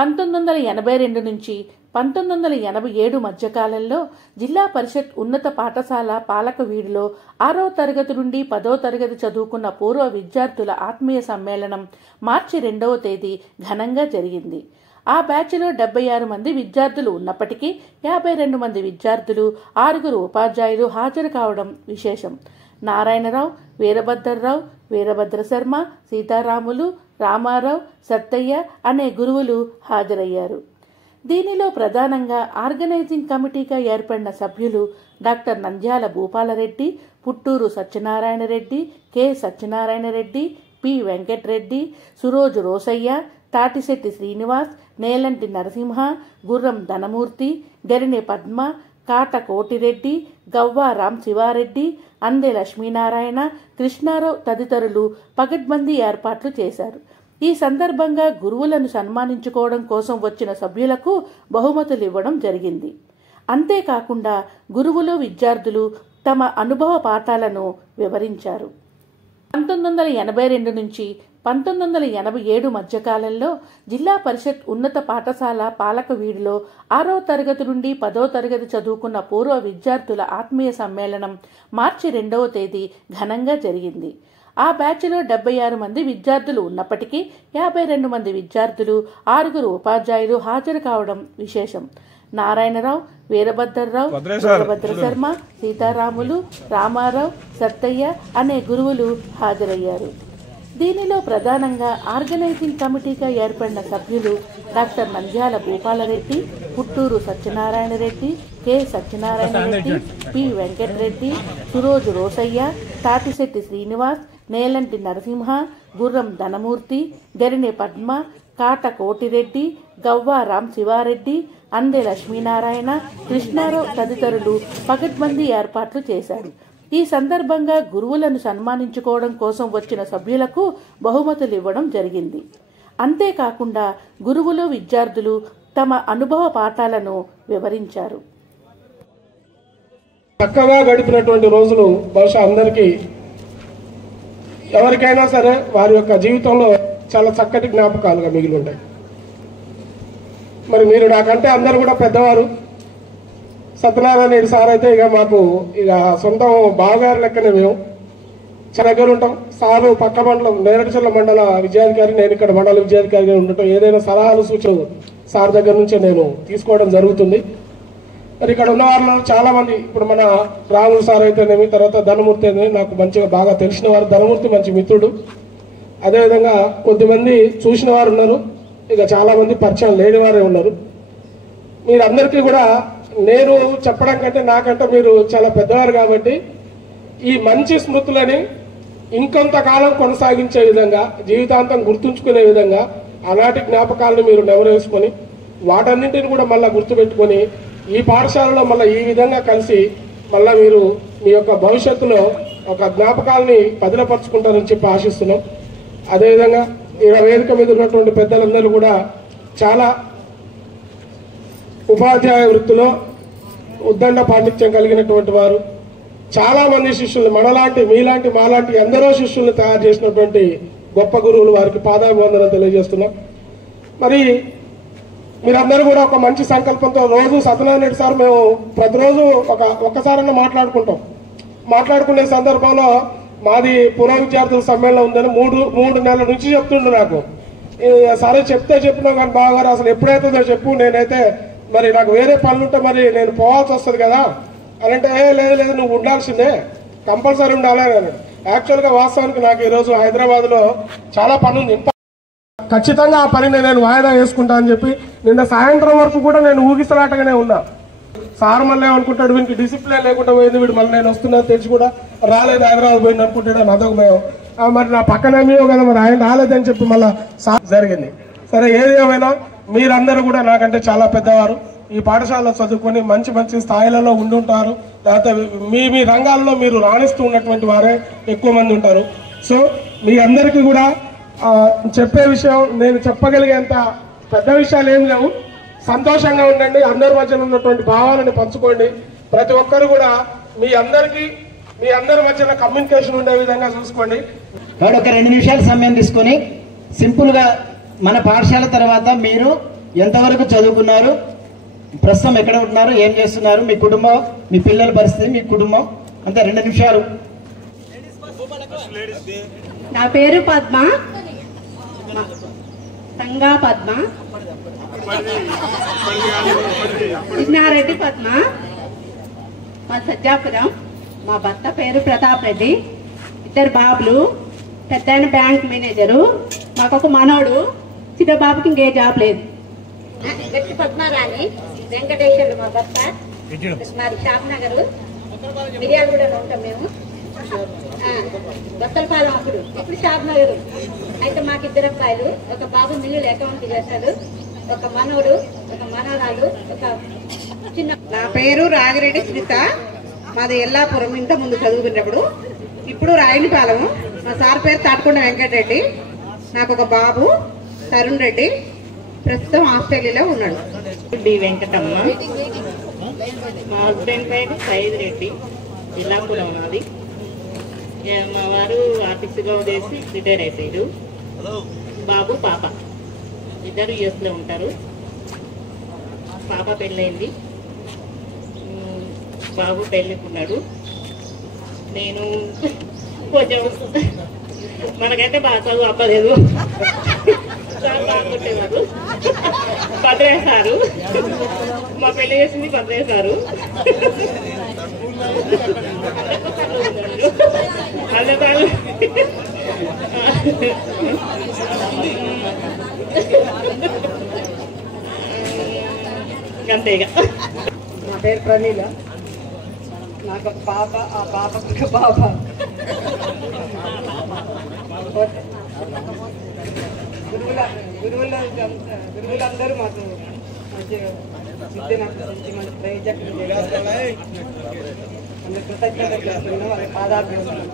1982 నుంచి 1987 మధ్యకాలంలో జిల్లా పరిషత్ ఉన్నత పాఠశాల పాలకవీడులో 6వ తరగతి నుండి 10వ తరగతి చదువుకున్న పూర్వ విద్యార్థుల ఆత్మీయ సమ్మేళనం మార్చి 2వ తేదీ ఘనంగా జరిగింది. ఆ బ్యాచ్లో 76 మంది విద్యార్థులు ఉన్నప్పటికీ 52 మంది విద్యార్థులు, 6 ఉపాధ్యాయులు హాజరు కావడం విశేషం. నారాయణరావు, వీరభద్రరావు, వీరభద్రశర్మ, సీతారాములు, రామారావు, సత్తయ్య అనే గురువులు హాజరయ్యారు. దీనిలో ప్రధానంగా ఆర్గనైజింగ్ కమిటీగా ఏర్పడిన సభ్యులు doctor Nandyala Bhupalareddy, Putturu Satyanarayanareddy, K Satyanarayanareddy, P Venkatareddy, Suroju Rosayya, Tatisetti Srinivas, Nelanti Narasimha, Gurram Dhanamurthy, గరినె Padma, Kata Koti Reddy, గవ్వారాం Sivareddy, అందే లక్ష్మీనారాయణ, కృష్ణారావు తదితరులు పకడ్బందీ ఏర్పాట్లు చేశారు. ఈ సందర్భంగా గురువులను సన్మానించుకోవడం కోసం వచ్చిన సభ్యులకు బహుమతులు ఇవ్వడం జరిగింది. అంతేకాకుండా గురువులు, విద్యార్థులు తమ అనుభవ పాఠాలను వివరించారు. 1982 నుంచి 1987 మధ్యకాలంలో జిల్లా పరిషత్ ఉన్నత పాఠశాల పాలకవీడులో 6వ తరగతి నుండి 10వ తరగతి చదువుకున్న పూర్వ విద్యార్థుల ఆత్మీయ సమ్మేళనం మార్చి 2వ తేదీ ఘనంగా జరిగింది. ఆ బ్యాచ్లో 76 మంది విద్యార్థులు ఉన్నప్పటికీ 52 మంది విద్యార్థులు, 6 ఉపాధ్యాయులు హాజరు కావడం విశేషం. నారాయణరావు, వీరభద్రరావు, వీరభద్రశర్మ, సీతారాములు, రామారావు, సత్తయ్య అనే గురువులు హాజరయ్యారు. దీనిలో ప్రధానంగా ఆర్గనైజింగ్ కమిటీగా ఏర్పడిన సభ్యులు doctor Nandyala Bhupalareddy, Putturu Satyanarayanareddy, K Satyanarayanareddy, P Venkatareddy, Suroju Rosayya, Tatisetti Srinivas, Nelanti Narasimha, Gurram Dhanamurthy, గరినె Padma, Kata Koti Reddy, గవ్వారాం Sivareddy, అందే లక్ష్మీనారాయణ, కృష్ణారావు తదితరులు పకడ్బందీ ఏర్పాట్లు చేశారు. ఈ సందర్భంగా గురువులను సన్మానించుకోవడం కోసం వచ్చిన సభ్యులకు బహుమతులు ఇవ్వడం జరిగింది. అంతేకాకుండా గురువులు, విద్యార్థులు తమ అనుభవ పాఠాలను వివరించారు. చక్కగా గడిపినటువంటి రోజులు బహుశా అందరికీ, ఎవరికైనా సరే వారి యొక్క జీవితంలో చాలా చక్కటి జ్ఞాపకాలుగా మిగిలి ఉంటాయి. మరి మీరు నాకంటే అందరూ కూడా పెద్దవారు. సత్యనారాయణ సార్ అయితే ఇక మాకు ఇక సొంతం బావగారి లెక్కనే. మేము చాలా దగ్గర ఉంటాం. సారు పక్క మండలం నేరడిచల్ల మండల విద్యాధికారి, నేను ఇక్కడ మండల విద్యాధికారిగా ఉండటం, ఏదైనా సలహాలు సూచనలు సార్ దగ్గర నుంచే నేను తీసుకోవడం జరుగుతుంది. మరి ఇక్కడ ఉన్న వారిలో చాలా మంది, ఇప్పుడు మన రాములు సార్ అయితేనేమి, తర్వాత ధనమూర్తి అయితేనేమి, నాకు మంచిగా బాగా తెలిసిన వారు. ధనమూర్తి మంచి మిత్రుడు. అదేవిధంగా కొద్దిమంది చూసిన వారు ఉన్నారు, ఇక చాలా మంది పరిచయం లేని వారే ఉన్నారు. మీరందరికీ కూడా నేను చెప్పడం కంటే నాకంటే మీరు చాలా పెద్దవారు కాబట్టి ఈ మంచి స్మృతులని ఇంకొంతకాలం కొనసాగించే విధంగా, జీవితాంతం గుర్తుంచుకునే విధంగా ఆనాటి జ్ఞాపకాలను మీరు నెవరేసుకొని వాటన్నింటిని కూడా మళ్ళీ గుర్తుపెట్టుకొని ఈ పాఠశాలలో మళ్ళీ ఈ విధంగా కలిసి మళ్ళీ మీరు మీ యొక్క భవిష్యత్తులో ఒక జ్ఞాపకాలని పదిలపరుచుకుంటారని చెప్పి ఆశిస్తున్నాం. అదేవిధంగా ఈ వేదిక మీద ఉన్నటువంటి పెద్దలందరూ కూడా చాలా ఉపాధ్యాయ వృత్తిలో ఉద్దండ పాండిత్యం కలిగినటువంటి వారు, చాలా మంది శిష్యులు, మనలాంటి మీలాంటి మాలాంటి ఎందరో శిష్యుల్ని తయారు చేసినటువంటి గొప్ప గురువులు, వారికి పాదాభివందనం తెలియజేస్తున్నాం. మరి మీరందరూ కూడా ఒక మంచి సంకల్పంతో రోజు సత్యనారాయణ సార్ మేము ప్రతిరోజు ఒక్కసారైనా మాట్లాడుకునే సందర్భంలో మాది పూర్వ విద్యార్థుల సమ్మేళనం ఉందని మూడు నెలల నుంచి చెప్తుండే నాకు. సరే చెప్పినావు కానీ బావగారు అసలు ఎప్పుడైతుందో చెప్పు, నేనైతే మరి నాకు వేరే పనులుంటే మరి నేను పోవాల్సి వస్తుంది కదా అని అంటే, లేదు నువ్వు ఉండాల్సిందే, కంపల్సరీ ఉండాలి అని. యాక్చువల్గా వాస్తవానికి నాకు ఈరోజు హైదరాబాద్లో చాలా పని ఉంది. ఖచ్చితంగా ఆ పనిని నేను వాయిదా వేసుకుంటా అని చెప్పి నిన్న సాయంత్రం వరకు కూడా నేను ఊగిసలాటగానే ఉన్నా. సార్ మళ్ళీ ఏమనుకుంటాడు, వీనికి డిసిప్లిన్ లేకుండా పోయింది, వీడు మళ్ళీ నేను వస్తున్నా తెలిసి కూడా రాలేదు, హైదరాబాద్ పోయింది అనుకుంటాడు అని అదొక మేము. మరి నా పక్కనేమో కదా మరి ఆయన రాలేదని చెప్పి మళ్ళీ సార్ జరిగింది. సరే, ఏది ఏమైనా మీరందరూ కూడా నాకంటే చాలా పెద్దవారు. ఈ పాఠశాలలో చదువుకొని మంచి స్థాయిలలో ఉండుంటారు. తర్వాత మీ రంగాల్లో మీరు రాణిస్తూ ఉన్నటువంటి వారే ఎక్కువ మంది ఉంటారు. సో మీ అందరికీ కూడా చెప్పే విషయం, నేను చెప్పగలిగేంత పెద్ద విషయాలు ఏం లేవు. సంతోషంగా ఉండండి, అందరి మధ్యలో ఉన్నటువంటి భావాలను పంచుకోండి. ప్రతి ఒక్కరు కూడా మీ అందరి మధ్యన కమ్యూనికేషన్ ఉండే విధంగా చూసుకోండి. ఒక 2 నిమిషాల సమయం తీసుకొని సింపుల్ గా మన పాఠశాల తర్వాత మీరు ఎంతవరకు చదువుకున్నారు, ప్రస్తుతం ఎక్కడ ఉంటున్నారు, ఏం చేస్తున్నారు, మీ కుటుంబం, మీ పిల్లల పరిస్థితి, మీ కుటుంబం అంతే 2 నిమిషాలు. నా పేరు పద్మ, సంగా పద్మ, చిన్నారెడ్డి పద్మ, మా సజ్జాపురం. మా భర్త పేరు ప్రతాప్ రెడ్డి. 2 బాబులు, పెద్దాయన బ్యాంక్ మేనేజరు, మాకొక మనోడు. చిన్న బాబుకి ఇంకే జాబ్ లేదు. గట్టి పద్మారాణి, వెంకటేశ్వరుడు మా భర్త, మాది షాప్ నగరు, మిరియాలు కూడా ఉంటాం మేము. దొత్తలపాలెం అప్పుడు, ఇప్పుడు షాప్ నగరు. అయితే మాకు 2 అబ్బాయిలు, ఒక బాబు మిల్లులు అకౌంట్ చేస్తాడు, ఒక మనోడు, ఒక మనవరాలు, ఒక చిన్న. నా పేరు రాగిరెడ్డి శ్రీత, మాది ఎల్లాపురం. ఇంత ముందు చదువుకున్నప్పుడు, ఇప్పుడు రాయనిపాలెం. మా సార్ పేరు తాటకొండ వెంకటరెడ్డి. నాకు ఒక బాబు తరుణ్ రెడ్డి, ప్రస్తుతం ఆస్ట్రేలియాలో ఉన్నాడు. డి వెంకటమ్మ, మా హస్బెండ్ పేరు సైద్ రెడ్డి, ఎల్లాపురం అది. మా వారు ఆర్టీసీగా చేసి రిటైర్ అయిపోయారు. బాబు పాప 2 యూఎస్లో ఉంటారు. పాప పెళ్ళైంది, బాబు పెళ్ళికున్నాడు. నేను కొంచెం మనకైతే బాగా చదువు అవ్వలేదు, కొట్టేవారు, పదివేశారు. మా పెళ్లి చేసింది 10వేశారు. అంతేగా. నా పేరు ప్రమీల, నాకు ఒక పాప, ఆ పాపకు ఒక పాప. గురువులందరూ మాకు మంచి విద్యను అభ్యసించి మంచి ప్రయోజకులు చేస్తారు. అందుకు కృతజ్ఞతలు చేస్తున్నాం, వాళ్ళ పాదాభివందనం.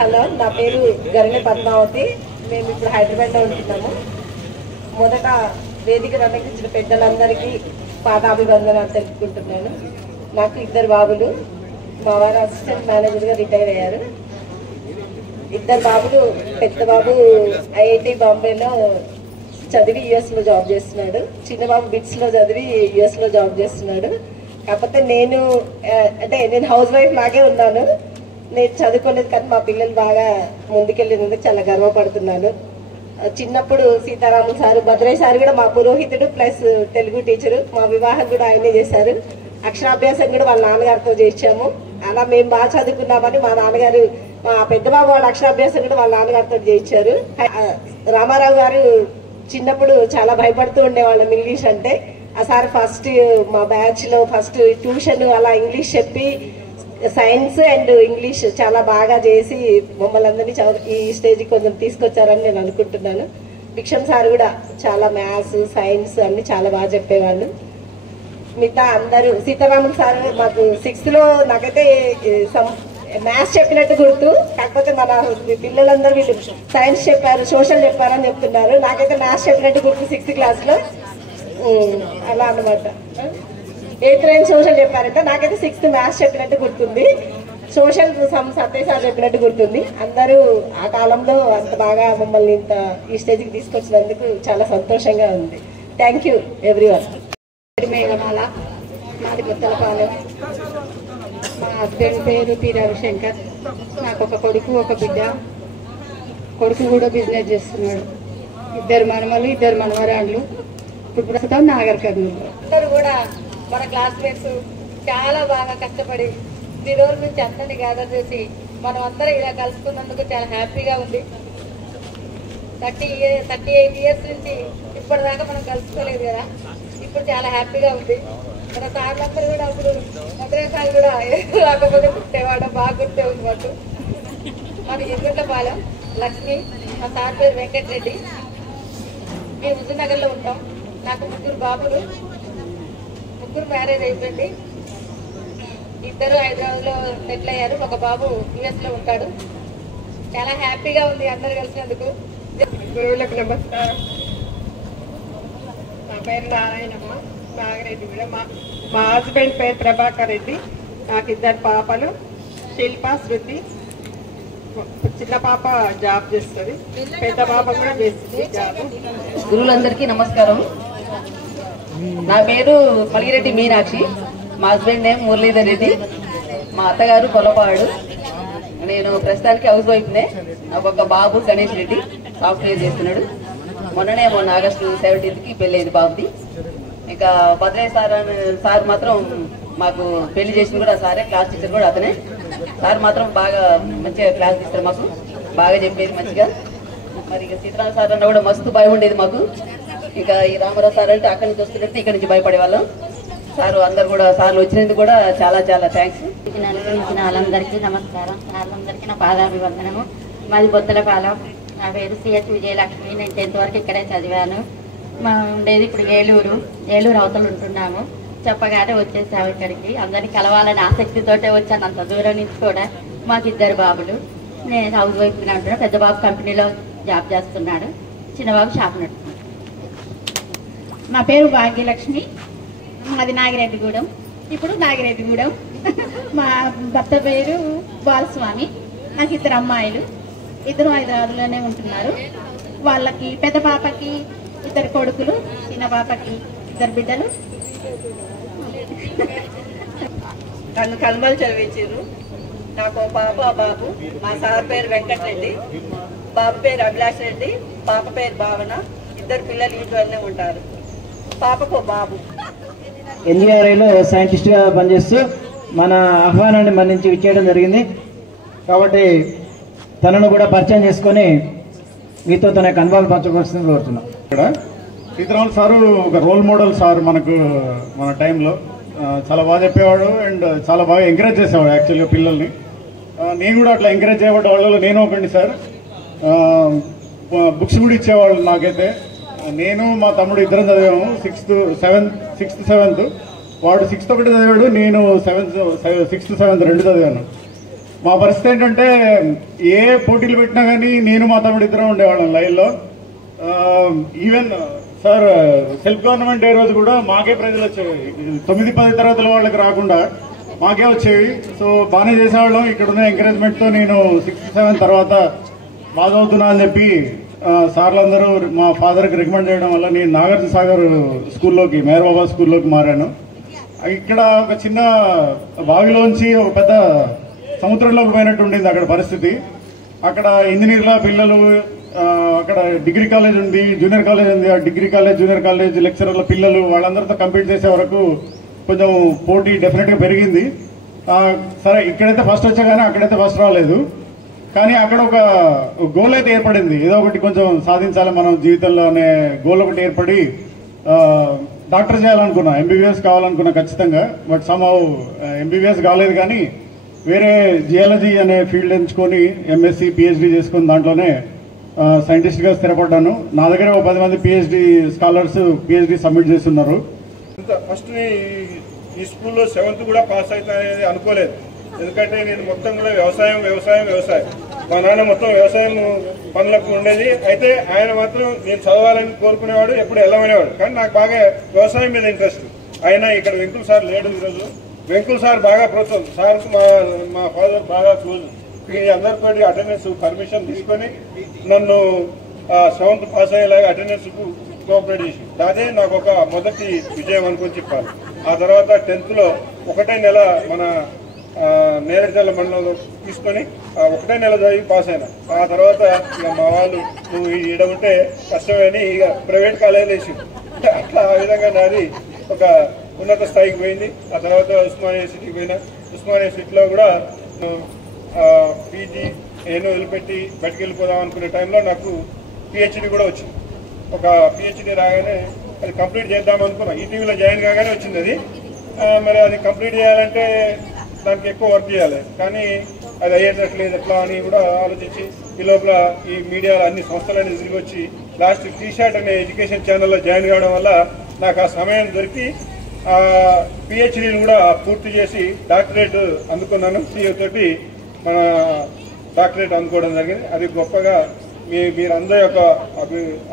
హలో, నా పేరు గరినె పద్మావతి. మేము ఇప్పుడు హైదరాబాద్లో ఉంటున్నాము. మొదట వేదికను అలంకరించిన పెద్దలందరికీ పాదాభివందనాలు తెలుపుకుంటున్నాను. నాకు 2 బాబులు. మా వారు అసిస్టెంట్ మేనేజర్గా రిటైర్ అయ్యారు. 2 బాబులు, పెద్ద బాబు ఐఐటి బాంబేలో చదివి యుఎస్లో జాబ్ చేస్తున్నాడు. చిన్న బాబు బిట్స్లో చదివి యుఎస్లో జాబ్ చేస్తున్నాడు. కాకపోతే నేను హౌస్ వైఫ్ లాగే ఉన్నాను. నేను చదువుకోలేదు, కానీ మా పిల్లలు బాగా ముందుకెళ్ళినందుకు చాలా గర్వపడుతున్నాను. చిన్నప్పుడు సీతారాములు సారు, భద్రయ్య సార్ కూడా మా పురోహితుడు ప్లస్ తెలుగు టీచరు. మా వివాహం కూడా ఆయనే చేశారు. అక్షరాభ్యాసం కూడా వాళ్ళ నాన్నగారితో చేయించాము. అలా మేము బాగా చదువుకున్నామని మా నాన్నగారు, మా పెద్ద బాబు వాళ్ళ అక్షరాభ్యాసం కూడా వాళ్ళ నాన్నగారితో చేయించారు. రామారావు గారు చిన్నప్పుడు చాలా భయపడుతూ ఉండేవాళ్ళం ఇంగ్లీష్ అంటే. ఆ సార్ ఫస్ట్ మా బ్యాచ్ లో ఫస్ట్ ట్యూషన్ అలా ఇంగ్లీష్ చెప్పి సైన్స్ అండ్ ఇంగ్లీష్ చాలా బాగా చేసి మమ్మల్ని అందరినీ ఈ స్టేజ్కి కొంచెం తీసుకొచ్చారని నేను అనుకుంటున్నాను. భిక్షం సార్ కూడా చాలా మ్యాథ్స్, సైన్స్ అన్ని చాలా బాగా చెప్పేవాళ్ళు. మిగతా అందరూ, సీతారాములు సార్ మాకు 6th లో నాకైతే మ్యాథ్స్ చెప్పినట్టు గుర్తు. కాకపోతే మన పిల్లలందరూ వీళ్ళు సైన్స్ చెప్పారు, సోషల్ చెప్పారని చెప్తున్నారు. నాకైతే మ్యాథ్స్ చెప్పినట్టు గుర్తు 6th క్లాస్ లో. అలా అన్నమాట. 8th రేంజ్ సోషల్ చెప్పారంటే నాకైతే 6th మ్యాథ్స్ చెప్పినట్టు గుర్తుంది. సోషల్ సత్య సార్ చెప్పినట్టు గుర్తుంది. అందరూ ఆ కాలంలో అంత బాగా మమ్మల్ని ఇంత ఈ స్టేజ్కి తీసుకొచ్చినందుకు చాలా సంతోషంగా ఉంది. Thank you everyone. మేఘమాల, మాది ముత్తలపాలెం. మా హస్బెండ్ పేరు పి రవిశంకర్. నాకు ఒక కొడుకు, ఒక బిడ్డ. కొడుకు కూడా బిజినెస్ చేస్తున్నాడు. 2 మనమలు, 2 మనవరాళ్ళు. ఇప్పుడు ప్రస్తుతం నాగర్ కర్నూలు. అందరూ కూడా మన క్లాస్మేట్స్ చాలా బాగా కష్టపడి ఈ రోజు నుంచి అందరినీ గ్యాదర్ చేసి మనం అందరం ఇలా కలుసుకున్నందుకు చాలా హ్యాపీగా ఉంది. 38 years నుంచి ఇప్పటిదాకా మనం కలుసుకోలేదు కదా, ఇప్పుడు చాలా హ్యాపీగా ఉంది. మన సార్లందరూ కూడా అప్పుడు మద్రాసాలు కూడా రాకపోతే పుట్టేవాడు, బాగా గుర్తే ఉంది మాకు. మన ఎగుంట్లపాలెం లక్ష్మి, మా సార్ పేరు వెంకటరెడ్డి. మేము హుజూర్నగర్లో ఉంటాం. నాకు 3 బాబులు, 3 మ్యారేజ్ అయిపోయింది. 2 హైదరాబాద్లో సెటిల్ అయ్యారు. ఒక బాబు యుఎస్ లో ఉంటాడు. చాలా హ్యాపీగా ఉంది అందరు కలిసినందుకు. గురువులకు నమస్కారం. నా పేరు నారాయణమ్మ, నాగరెడ్డి కూడా. మా హస్బెండ్ పేరు ప్రభాకర్ రెడ్డి. నాకు 2 పాపలు, శిల్ప, శృతి. చిన్న పాప జాబ్ చేస్తుంది, పెద్ద పాప కూడా చేస్తుంది జాబ్. గురువులందరికీ నమస్కారం. నా పేరు పలిగిరెడ్డి మీనాక్షి, మా హస్బెండ్ నేమ్ మురళీధర్ రెడ్డి, మా అత్తగారు కొలపాడు. నేను ప్రస్తుతానికి హౌస్ వైఫ్నే. నాకు ఒక బాబు గణేష్ రెడ్డి సాఫ్ట్వేర్ చేస్తున్నాడు. మొన్న ఆగస్టు 17కి పెళ్ళైంది బాబుది. ఇంకా భద్రయ్య సార్ మాత్రం మాకు పెళ్లి చేసింది కూడా సారే, క్లాస్ టీచర్ కూడా అతనే. సార్ మాత్రం బాగా మంచిగా క్లాస్ ఇస్తారు, మాకు బాగా చెప్పేది మంచిగా. మరి ఇక సీతారామ సార్ అన్న కూడా మస్తు భయం ఉండేది మాకు. ఇక ఈ రామారావు సార్ అంటే అక్కడి నుంచి వస్తున్నట్టు ఇక్కడ నుంచి భయపడే వాళ్ళం. సార్ అందరు కూడా సార్లు వచ్చినందుకు కూడా చాలా చాలా థ్యాంక్స్. వాళ్ళందరికీ నమస్కారం. వాళ్ళందరికీ నా పాదాభివందనము. మాది బొత్తలపాలెం. నా పేరు సిహెచ్ విజయలక్ష్మి. నేను 10th వరకు ఇక్కడే చదివాను. మా ఉండేది ఇప్పుడు ఏలూరు అవతలు ఉంటున్నాము. చెప్పగానే వచ్చేసాము ఇక్కడికి. అందరినీ కలవాలని ఆసక్తితోటే వచ్చాను, అంత దూరం నుంచి కూడా. మాకు 2 బాబులు. నేను హౌస్ వైఫ్ అంటున్నా. పెద్ద బాబు కంపెనీలో జాబ్ చేస్తున్నాడు, చిన్న బాబు షాప్ నడుపుతున్నాడు. నా పేరు భాగ్యలక్ష్మి. మాది నాగిరెడ్డిగూడెం, ఇప్పుడు నాగిరెడ్డిగూడెం. మా భర్త పేరు బాలస్వామి. నాకు 2 అమ్మాయిలు, 2 హైదరాబాద్లోనే ఉంటున్నారు. వాళ్ళకి పెద్ద పాపకి 2 కొడుకులు, చిన్న పాపకి 2 బిడ్డలు. నన్ను కల్మలు చదివించారు. నాకు పాప బాబు. మా సార్ పేరు వెంకటరెడ్డి, బాబు పేరు అభిలాష్ రెడ్డి, పాప పేరు భావన. 2 పిల్లలు ఇంట్లోనే ఉంటారు. పాపకు బాబు. ఎన్జీఆర్ఐలో సైంటిస్ట్గా పనిచేస్తూ మన ఆహ్వానాన్ని మన్నించి విచ్చేయడం జరిగింది. కాబట్టి తనను కూడా పరిచయం చేసుకొని మీతో తన యొక్క అనుభవాలు పంచుకోవాల్సింది కోరుతున్నాం. ఇక్కడ సీతారామ సారు ఒక రోల్ మోడల్ సార్ మనకు. మన టైంలో చాలా బాగా చెప్పేవాడు అండ్ చాలా బాగా ఎంకరేజ్ చేసేవాడు యాక్చువల్గా పిల్లల్ని. నేను కూడా అట్లా ఎంకరేజ్ చేయబడ్డ వాళ్ళలో నేను ఒకటి సార్. బుక్స్ కూడా ఇచ్చేవాళ్ళు నాకైతే. నేను మా తమ్ముడు 2 చదివాము. 6th 7th. వాడు 6th ఒకటి చదివాడు, నేను 6th 7th 2 చదివాను. మా పరిస్థితి ఏంటంటే ఏ పోటీలు పెట్టినా కానీ నేను మా తమ్ముడు 2 ఉండేవాళ్ళం లైన్లో. Even sir self government day రోజు కూడా మాకే ప్రైజులు వచ్చేవి. 9-10 తరగతుల వాళ్ళకి రాకుండా మాకే వచ్చేవి. సో బాగానే చేసేవాళ్ళం. ఇక్కడ ఉన్న ఎంకరేజ్మెంట్తో నేను 6th 7th తర్వాత బాగా చదువుతున్నా అని చెప్పి సార్లందరూ మా ఫాదర్కి రికమెండ్ చేయడం వల్ల నేను నాగార్జున సాగర్ స్కూల్లోకి, మేర్ బాబా స్కూల్లోకి మారాను. ఇక్కడ ఒక చిన్న బావిలోంచి ఒక పెద్ద సముద్రంలోకి పోయినట్టు ఉండింది అక్కడ పరిస్థితి. అక్కడ ఇంజనీర్ల పిల్లలు, అక్కడ డిగ్రీ కాలేజ్ ఉంది, జూనియర్ కాలేజ్ ఉంది. ఆ డిగ్రీ కాలేజ్, జూనియర్ కాలేజ్ లెక్చరర్ల పిల్లలు వాళ్ళందరితో కంపీట్ చేసే వరకు కొంచెం పోటీ డెఫినెట్గా పెరిగింది. సరే ఇక్కడైతే ఫస్ట్ వచ్చా కానీ అక్కడైతే ఫస్ట్ రాలేదు. కానీ అక్కడ ఒక గోల్ అయితే ఏర్పడింది, ఏదో ఒకటి కొంచెం సాధించాలి మనం జీవితంలో అనే గోల్ ఒకటి ఏర్పడి డాక్టర్ చేయాలనుకున్నా, ఎంబీబీఎస్ కావాలనుకున్నా ఖచ్చితంగా. బట్ సమ్హౌ ఎంబీబీఎస్ కాలేదు కానీ వేరే జియాలజీ అనే ఫీల్డ్ ఎంచుకొని ఎంఎస్సీ పిహెచ్డీ చేసుకుని దాంట్లోనే సైంటిస్ట్గా స్థిరపడ్డాను. నా దగ్గర 10 మంది పిహెచ్డీ స్కాలర్స్ పిహెచ్డీ సబ్మిట్ చేస్తున్నారు. ఫస్ట్ ఈ స్కూల్లో 7th కూడా పాస్ అవుతా అనేది అనుకోలేదు. ఎందుకంటే నేను మొత్తం కూడా వ్యవసాయం. మా నాన్న మొత్తం వ్యవసాయం పనులకు ఉండేది. అయితే ఆయన మాత్రం నేను చదవాలని కోరుకునేవాడు, ఎప్పుడు వెళ్ళమనేవాడు. కానీ నాకు బాగా వ్యవసాయం మీద ఇంట్రెస్ట్. ఆయన ఇక్కడ వెంకుల్ సార్ లేడు ఈరోజు. వెంకుల్ సార్ బాగా ప్రోత్సాహం. సార్కు మా ఫాదర్ బాగా క్లోజ్. అందరితో అటెండెన్స్ పర్మిషన్ తీసుకొని నన్ను 7th పాస్ అయ్యేలాగా అటెండెన్స్ కోఆపరేట్ చేసి అదే నాకు ఒక మొదటి విజయం అనుకుని చెప్పాలి. ఆ తర్వాత 10th లో 1 నెల మన నేరేడుచల్ల మండలంలో తీసుకొని 1 నెల చదివి పాస్ అయినా. ఆ తర్వాత ఇక మా వాళ్ళు నువ్వు ఈడ ఉంటే కష్టమని ఇక ప్రైవేట్ కాలేజీలో వేసి అట్లా ఆ విధంగా నాది ఒక ఉన్నత స్థాయికి పోయింది. ఆ తర్వాత ఉస్మానియా యూనివర్సిటీకి పోయినా. ఉస్మానియా యూనివర్సిటీలో కూడా పీజీ ఏనో వదిలిపెట్టి బయటకు వెళ్ళిపోదాం అనుకునే టైంలో నాకు పిహెచ్డీ కూడా వచ్చింది. ఒక పిహెచ్డీ రాగానే అది కంప్లీట్ చేద్దాం అనుకున్నా. ఈటీవీలో జాయిన్ కాగానే వచ్చింది అది. మరి అది కంప్లీట్ చేయాలంటే దానికి ఎక్కువ వర్క్ చేయాలి. కానీ అది అయ్యేటట్లేదు ఎట్లా అని కూడా ఆలోచించి ఈ లోపల ఈ మీడియాలో అన్ని సంస్థలన్నీ తిరిగి వచ్చి లాస్ట్ టీషర్ట్ అనే ఎడ్యుకేషన్ ఛానల్లో జాయిన్ కావడం వల్ల నాకు ఆ సమయం దొరికి పిహెచ్డీని కూడా పూర్తి చేసి డాక్టరేట్ అందుకున్నాను. సిఏ తోటి మన డాక్టరేట్ అందుకోవడం జరిగింది. అది గొప్పగా మీరందరి యొక్క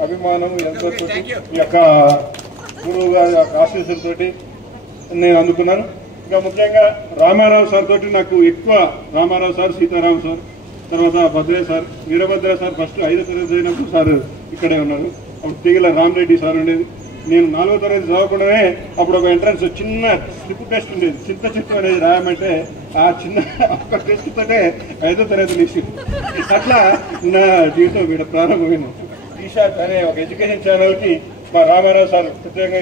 అభిమానం ఎంతో మీ యొక్క గురువు గారి ఆశీస్సులతోటి నేను అందుకున్నాను. ఇంకా ముఖ్యంగా రామారావు సార్ తోటి నాకు ఎక్కువ, రామారావు సార్, సీతారాం సార్ తర్వాత భద్రే సార్, వీరభద్ర సార్ ఫస్ట్ 5వ తరగతి చదివినప్పుడు సార్ ఇక్కడే ఉన్నారు. అప్పుడు తీగల రామరెడ్డి సార్ ఉండేది. నేను 4వ తరగతి చదవకుండానే అప్పుడు ఒక ఎంట్రన్స్ చిన్న స్లిప్ టెస్ట్ ఉండేది, చింత అనేది రాయమంటే ఆ చిన్న ఒక టెస్ట్ తోటే 5వ తరగతి నుంచి అట్లా నా జీవితం ఇక్కడ ప్రారంభమైంది. ఈషాట్ అనే ఒక ఎడ్యుకేషన్ ఛానల్కి మా రామారావు సార్ ప్రత్యేకంగా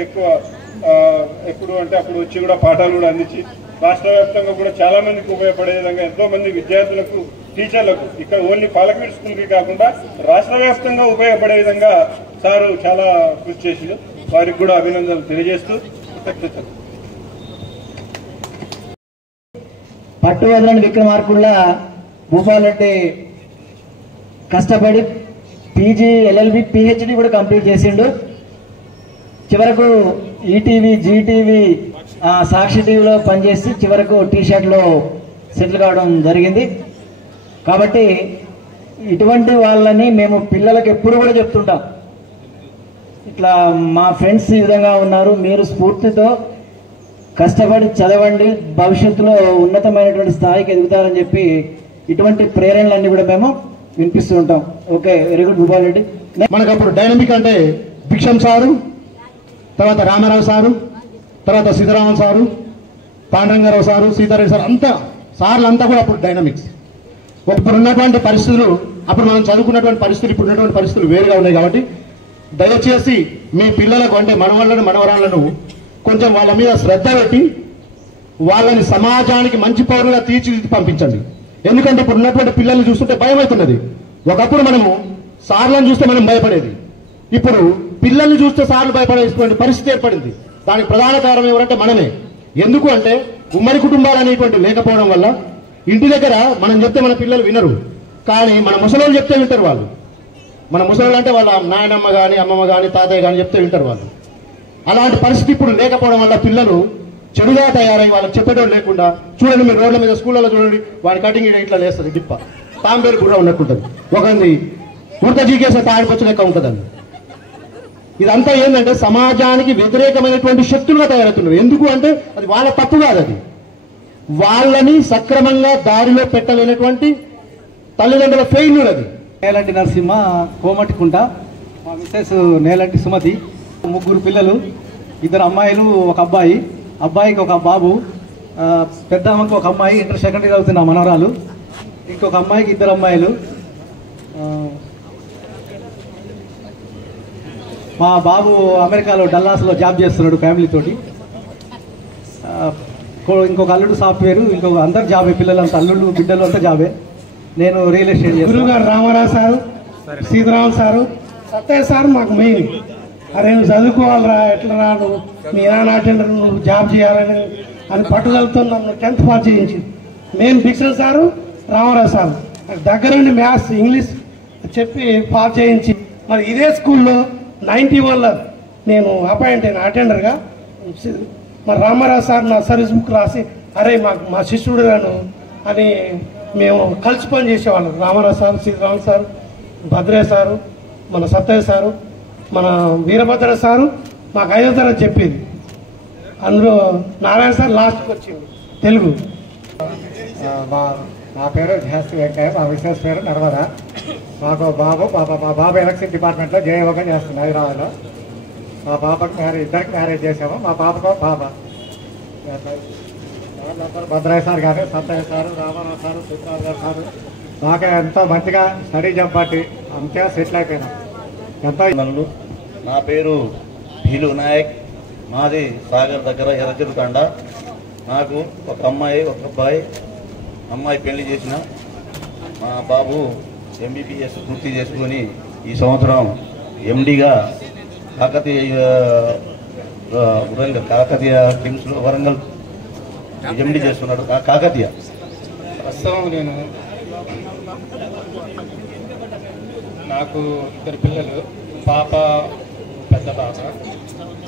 ఎప్పుడు అంటే అప్పుడు వచ్చి కూడా పాఠాలు కూడా అందించి రాష్ట్ర వ్యాప్తంగా కూడా చాలా మందికి ఉపయోగపడే విధంగా ఎంతో మంది విద్యార్థులకు, టీచర్లకు ఇక్కడ ఓన్లీ పాలకవీడు స్కూల్కి కాకుండా రాష్ట్ర వ్యాప్తంగా ఉపయోగపడే విధంగా సారు చాలా కృషి చేసి వారికి కూడా అభినందనలు తెలియజేస్తూ పట్టు వదలని విక్రమార్కుల్లా భూపాలంటే కష్టపడి పీజీ, ఎల్ఎల్బి, పిహెచ్డి కూడా కంప్లీట్ చేసిండు. చివరకు ఈటీవీ, జీటీవీ, సాక్షి టీవీలో పనిచేసి చివరకు టీషర్ట్లో సెటిల్ కావడం జరిగింది. కాబట్టి ఇటువంటి వాళ్ళని మేము పిల్లలకు ఎప్పుడు కూడా చెప్తుంటాం, ఇట్లా మా ఫ్రెండ్స్ ఈ విధంగా ఉన్నారు, మీరు స్ఫూర్తితో కష్టపడి చదవండి, భవిష్యత్తులో ఉన్నతమైనటువంటి స్థాయికి ఎదుగుతారని చెప్పి ఇటువంటి ప్రేరణలన్నీ కూడా మేము వినిపిస్తూ ఉంటాం. Okay, very good Bhupal Reddy. మనకు అప్పుడు డైనమిక్ అంటే భిక్షం సారు, తర్వాత రామారావు సారు, తర్వాత Sitharaman sir, Panduranga Rao sir, Sitareddy sir, అంతా సార్లు అంతా కూడా అప్పుడు డైనమిక్స్. ఇప్పుడు ఉన్నటువంటి పరిస్థితులు, అప్పుడు మనం చదువుకున్నటువంటి పరిస్థితులు, ఇప్పుడు ఉన్నటువంటి పరిస్థితులు వేరుగా ఉన్నాయి. కాబట్టి దయచేసి మీ పిల్లలకు అంటే మనవళ్ళను, మనవరాళ్లను కొంచెం వాళ్ళ మీద శ్రద్ధ పెట్టి వాళ్ళని సమాజానికి మంచి పౌరులుగా తీర్చిదిద్ది పంపించండి. ఎందుకంటే ఇప్పుడు ఉన్నటువంటి పిల్లల్ని చూస్తుంటే భయం అవుతున్నది. ఒకప్పుడు మనము సార్లను చూస్తే మనం భయపడేది, ఇప్పుడు పిల్లల్ని చూస్తే సార్లు భయపడేటువంటి పరిస్థితి ఏర్పడింది. దానికి ప్రధాన కారణం ఎవరంటే మనమే. ఎందుకు అంటే ఉమ్మడి కుటుంబాలు అనేటువంటి లేకపోవడం వల్ల ఇంటి దగ్గర మనం చెప్తే మన పిల్లలు వినరు, కానీ మన ముసలోళ్ళు చెప్తే వింటారు వాళ్ళు. మన ముసలోళ్ళు అంటే వాళ్ళ నాయనమ్మ కానీ, అమ్మమ్మ కానీ, తాతయ్య కానీ చెప్తే వింటారు వాళ్ళు. అలాంటి పరిస్థితి ఇప్పుడు లేకపోవడం వల్ల పిల్లలు చెడుగా తయారై వాళ్ళకి చెప్పడం లేకుండా, చూడండి మీరు రోడ్ల మీద స్కూళ్ళలో చూడండి, వాడి కటింగ్ ఇట్లా లేస్తుంది డిప్ప, తాంబేరు గుర్ర ఉన్నట్టుంటుంది, ఒకరిని ఉడత జీకేసే తాడిపచ్చు లెక్క ఉంటుందండి. ఇదంతా ఏంటంటే సమాజానికి వ్యతిరేకమైనటువంటి శక్తులుగా తయారవుతున్నారు. ఎందుకు అంటే అది వాళ్ళ తప్పు కాదు, అది వాళ్ళని సక్రమంగా దారిలో పెట్టలేనటువంటి తల్లిదండ్రుల ఫెయిల్యూర్. అది నేలంటి నరసింహ, కోమటికుంట, మా మిస్సెస్ నేలంటి సుమతి, 3 పిల్లలు, 2 అమ్మాయిలు, 1 అబ్బాయి. అబ్బాయికి 1 బాబు, పెద్ద అమ్మకి 1 అమ్మాయి, ఇంటర్ సెకండరీ చదువుతున్న మనవరాలు, ఇంకొక అమ్మాయికి 2 అమ్మాయిలు. మా బాబు అమెరికాలో డల్లాస్లో జాబ్ చేస్తున్నాడు ఫ్యామిలీతోటి. ఇంకొక అల్లుడు సాఫ్ట్వేర్, ఇంకొక అందరు జాబే, పిల్లలంతా అల్లుళ్ళు, బిడ్డలు అంతా జాబే. నేను రియల్ ఎస్టేట్ చేస్తాను. గురుగారు Ramarao sir, Sitharaman sir, Sattaiah sir మాకు మెయిన్. అరే నువ్వు చదువుకోవాలరా, ఎట్లా రా, నువ్వు మీ నాన్న అటెండర్, నువ్వు జాబ్ చేయాలని అని పట్టుదలతో నన్ను 10th పాస్ చేయించి. మెయిన్ భిక్షణ్ సారు, రామారావు సారు దగ్గరుండి మ్యాథ్స్, ఇంగ్లీష్ చెప్పి పాస్ చేయించి, మరి ఇదే స్కూల్లో 91లో నేను అపాయింట్ అయిన అటెండర్గా. మరి రామారావు సార్ నా సర్వీస్ బుక్ రాసి, అరే మా శిష్యుడు గాను అని మేము కలిసి పని చేసేవాళ్ళం. Ramarao sir, Sitharaman sir, Bhadraiah sir, మన సత్తయ్య సారు, మన వీరభద్ర సారు మాకు 5వ తరగతి చెప్పేది. అందులో నారాయణ సార్ లాస్ట్కి వచ్చింది తెలుగు. నా పేరు జాస్తి వెంకయ్య, మా మిస్సెస్ పేరు నర్మద. మాకు బాబు, మా బాబు ఎలక్షన్ డిపార్ట్మెంట్లో జయయోగం చేస్తుంది హైదరాబాద్లో. మా పాపకు ఇద్దరికి మ్యారేజ్ చేసాము. మా పాపకు పాప. భద్రయ్య సార్ కానీ, Sattaiah sir, Ramarao sir, Sitharaman sir మాకు ఎంతో మంచిగా స్టడీ చెప్పబట్టి అంతగా సెటిల్ అయిపోయినాం. ఎంతో. నా పేరు భీలు నాయక్, మాది సాగర్ దగ్గర ఎర్రచెరుకండ. నాకు 1 అమ్మాయి, 1 అబ్బాయి. అమ్మాయి పెళ్లి చేసిన, మా బాబు ఎంబీబీఎస్ పూర్తి చేసుకొని ఈ సంవత్సరం ఎండిగా కాకతీయ కిమ్స్లో వరంగల్ ఎండి చేస్తున్నాడు. కాకతీయ. ప్రస్తుతం నాకు 2 పిల్లలు, పాప, పెద్ద పాప,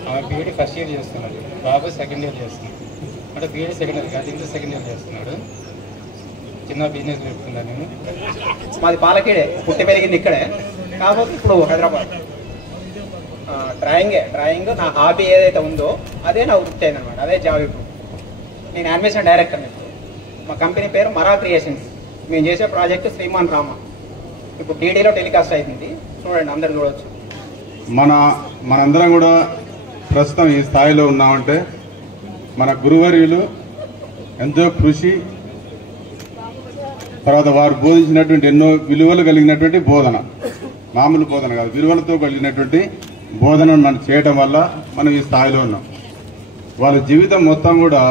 ఆమె బీఈడి ఫస్ట్ ఇయర్ చేస్తున్నాడు, బాబు సెకండ్ ఇయర్ చేస్తున్నాడు. అంటే బీఈడి సెకండ్ ఇయర్ కాదు, ఇంటర్ సెకండ్ ఇయర్ చేస్తున్నాడు. చిన్న బిజినెస్ పెట్టుకున్నాను నేను. మాది పాలకేడే, పుట్టి పెరిగింది ఇక్కడే, కాకపోతే ఇప్పుడు హైదరాబాద్. డ్రాయింగ్ నా హాబీ ఏదైతే ఉందో అదే నా వృత్తి అయింది అనమాట, అదే జాబ్. ఇప్పుడు నేను యానిమేషన్ డైరెక్టర్. మా కంపెనీ పేరు మరా క్రియేషన్స్. మేము చేసే ప్రాజెక్ట్ శ్రీమాన్ రామ ఇప్పుడు డీడీలో టెలికాస్ట్ అవుతుంది, చూడండి అందరు చూడవచ్చు. మనందరం కూడా ప్రస్తుతం ఈ స్థాయిలో ఉన్నామంటే మన గురువర్యులు ఎంతో కృషి, తర్వాత వారు బోధించినటువంటి ఎన్నో విలువలు కలిగినటువంటి బోధన, మామూలు బోధన కాదు, విలువలతో కలిగినటువంటి బోధనను మనం చేయడం వల్ల మనం ఈ స్థాయిలో ఉన్నాం. వాళ్ళ జీవితం మొత్తం కూడా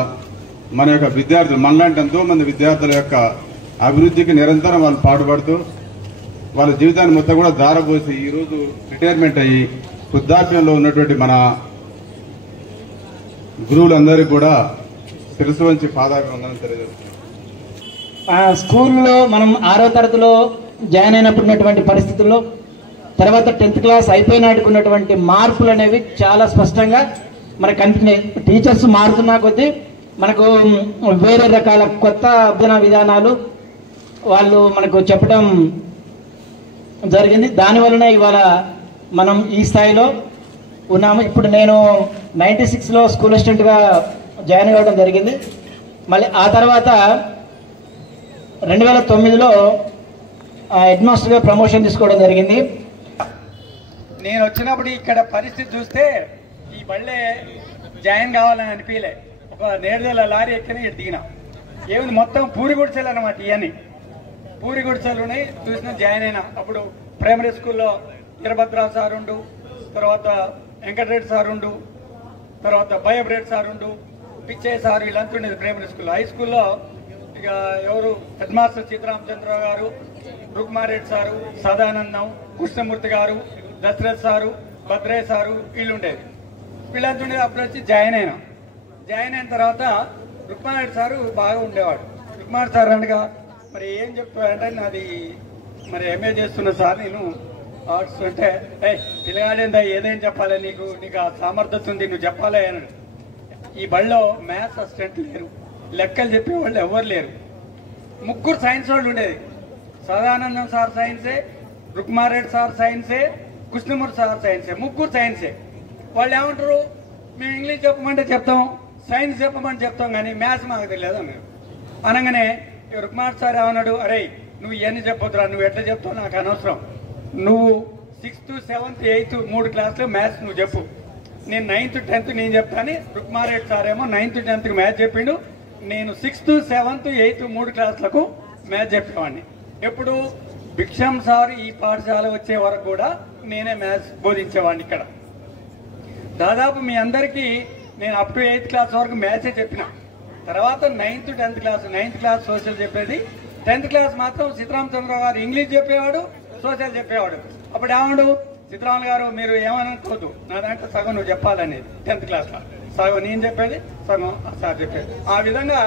మన యొక్క విద్యార్థులు, మనలాంటి ఎంతో మంది విద్యార్థుల యొక్క అభివృద్ధికి నిరంతరం వాళ్ళు పాటుపడుతూ వాళ్ళ జీవితాన్ని మొత్తం కూడా ధారపోసి ఈరోజు రిటైర్మెంట్ అయ్యి వృద్ధాప్యంలో ఉన్నటువంటి మన గురువులందరికీ కూడా శిరసు వంచి పాదాభివందనం తెలియజేస్తున్నాం. స్కూల్లో మనం 6వ తరగతిలో జాయిన్ అయినప్పుడు ఉన్నటువంటి పరిస్థితుల్లో, తర్వాత 10th క్లాస్ అయిపోయినాటికి ఉన్నటువంటి మార్పులు అనేవి చాలా స్పష్టంగా మనకు కనిపించాయి. టీచర్స్ మారుతున్నా కొద్దీ మనకు వేరే రకాల కొత్త అభ్యసన విధానాలు వాళ్ళు మనకు చెప్పడం జరిగింది. దానివల్లనే ఇవాళ మనం ఈ స్థాయిలో ఉన్నాము. ఇప్పుడు నేను 96లో స్కూల్ అసిస్టెంట్గా జాయిన్ అవ్వడం జరిగింది. మళ్ళీ ఆ తర్వాత 2009లో హెడ్ మాస్టర్గా ప్రమోషన్ తీసుకోవడం జరిగింది. నేను వచ్చినప్పుడు ఇక్కడ పరిస్థితి చూస్తే ఈ బళ్ళే జాయిన్ కావాలని అనిపించలే. ఒక నేడుదల లారీ ఎక్కని ఇక్కడ దిగిన, ఏముంది మొత్తం పూరి గుడిసెలు అనమాట. ఇవన్నీ పూరి గుడిసెలు ఉన్నాయి. చూసిన జాయిన్ అయినా అప్పుడు ప్రైమరీ స్కూల్లో వీరభద్రరావు సార్ ఉండు, తర్వాత వెంకటరెడ్డి సార్ ఉండు, తర్వాత భయబ్రెడ్డి సార్ ఉండు, పిచ్చయ్య సార్, వీళ్ళంతా ఉండేది ప్రైమరీ స్కూల్లో. హై స్కూల్లో ఇక ఎవరు హెడ్ మాస్టర్ సీతారామచంద్రరావు గారు, రుక్మారెడ్డి సారు, సదానందం, కృష్ణమూర్తి గారు, దశరథ్ సారు, భద్రయ్య సారు, వీళ్ళు ఉండేది. వీళ్ళంతా ఉండేది. అప్పుడు వచ్చి జాయిన్ అయినా. జాయిన్ అయిన తర్వాత రుక్మారెడ్డి సారు బాగా ఉండేవాడు. రుక్మారెడ్డి సార్ అనగా మరి ఏం చెప్తారంటే, నాది మరి ఎంఏ చేస్తున్నా సార్ నేను ఆర్ట్స్ అంటే, పిల్లగాడేందా ఏదేం చెప్పాలి, నీకు ఆ సామర్థ్యత ఉంది, నువ్వు చెప్పాలి అన్నాడు. ఈ బళ్ళో మ్యాథ్స్ అసిస్టెంట్ లేరు, లెక్కలు చెప్పేవాళ్ళు ఎవరు లేరు. 3 సైన్స్ వాళ్ళు ఉండేది. సదానందం సార్ సైన్సే, రుక్మారెడ్డి సార్ సైన్సే, కృష్ణమూర్తి సార్ సైన్సే, 3 సైన్సే. వాళ్ళు ఏమంటారు, మేము ఇంగ్లీష్ చెప్పమంటే చెప్తాం, సైన్స్ చెప్పమని చెప్తాం, కానీ మ్యాథ్స్ మాకు తెలియదు అన్నారు. అనగానే రుక్మారెడ్డి సార్ ఏమన్నాడు, అరే నువ్వు ఇవన్నీ చెప్పొద్దురా, నువ్వు ఎట్లా చెప్తావు నాకు అనవసరం, నువ్వు 6th, 7th, 8th 3 క్లాసులు మ్యాథ్స్ నువ్వు చెప్పు, నేను 9th, 10th నేను చెప్తాను. రుక్మారెడ్డి సార్ ఏమో 9th, 10th మ్యాథ్స్ చెప్పిండు, నేను 6th, 7th, 8th 3 క్లాసులకు మ్యాథ్స్ చెప్పేవాడిని. ఎప్పుడు భిక్షం సార్ ఈ పాఠశాల వచ్చే వరకు కూడా నేనే మ్యాథ్స్ బోధించేవాడిని ఇక్కడ. దాదాపు మీ అందరికీ నేను అప్ టు 8th క్లాస్ వరకు మ్యాథ్సే చెప్పిన. తర్వాత 9th, 10th class, 9th class social చెప్పేది, 10th క్లాస్ మాత్రం సీతారామచంద్రరావు గారు ఇంగ్లీష్ చెప్పేవాడు, సోషల్ చెప్పేవాడు. అప్పుడు ఏమన్నాడు, సీతారాములు గారు మీరు ఏమనుకోవద్దు, నా దాంట్లో సగం నువ్వు చెప్పాలనేది. 10th క్లాస్లో సగం నేను చెప్పేది, సగం సార్ చెప్పేది. ఆ విధంగా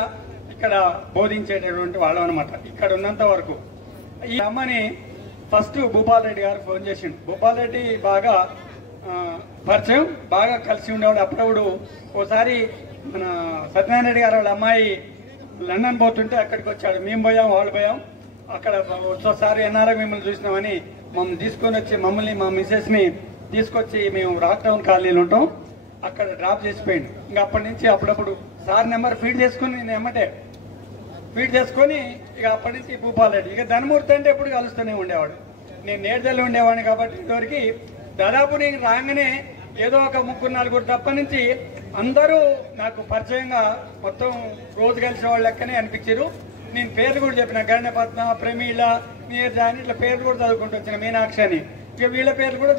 ఇక్కడ బోధించేటటువంటి వాళ్ళం అనమాట ఇక్కడ ఉన్నంత వరకు. ఈ అమ్మని ఫస్ట్ భూపాల్ రెడ్డి గారు ఫోన్ చేసిండు. భూపాల్ రెడ్డి బాగా పరిచయం, బాగా కలిసి ఉండేవాడు. అప్పుడప్పుడు ఓసారి మన సత్యనారాయణ రెడ్డి గారు వాళ్ళ అమ్మాయి లండన్ పోతుంటే అక్కడికి వచ్చాడు. మేము పోయాం, వాళ్ళు పోయాం. అక్కడ ఒకసారి ఎన్ఆర్ఐ మిమ్మల్ని చూసినామని మమ్మల్ని తీసుకొని వచ్చి, మమ్మల్ని మా మిస్సెస్ ని తీసుకొచ్చి, మేము రాక్ టౌన్ కాలనీలో ఉంటాం, అక్కడ డ్రాప్ చేసిపోయిండు. ఇంకా అప్పటి నుంచి అప్పుడప్పుడు సార్ నెంబర్ ఫీడ్ చేసుకుని నేను ఎమ్మటే ఫీడ్ చేసుకొని ఇక అప్పటి నుంచి భూపాల్ రెడ్డి. ఇక ధనమూర్తి అంటే ఎప్పుడు కలుస్తూనే ఉండేవాడు. నేను నేర్దల్లో ఉండేవాడిని కాబట్టి ఇదివరకు దాదాపు నేను రాగానే ఏదో ఒక 3-4 తప్ప నుంచి అందరూ నాకు పరిచయంగా మొత్తం రోజు కలిసే వాళ్ళ లెక్కనే అనిపించారు. నేను పేర్లు కూడా చెప్పిన, గరణపద్మ, ప్రమీళ, నీరజ అని ఇట్లా పేర్లు కూడా చదువుకుంటూ వచ్చిన, మీనాక్షి అని. ఇక వీళ్ళ పేర్లు కూడా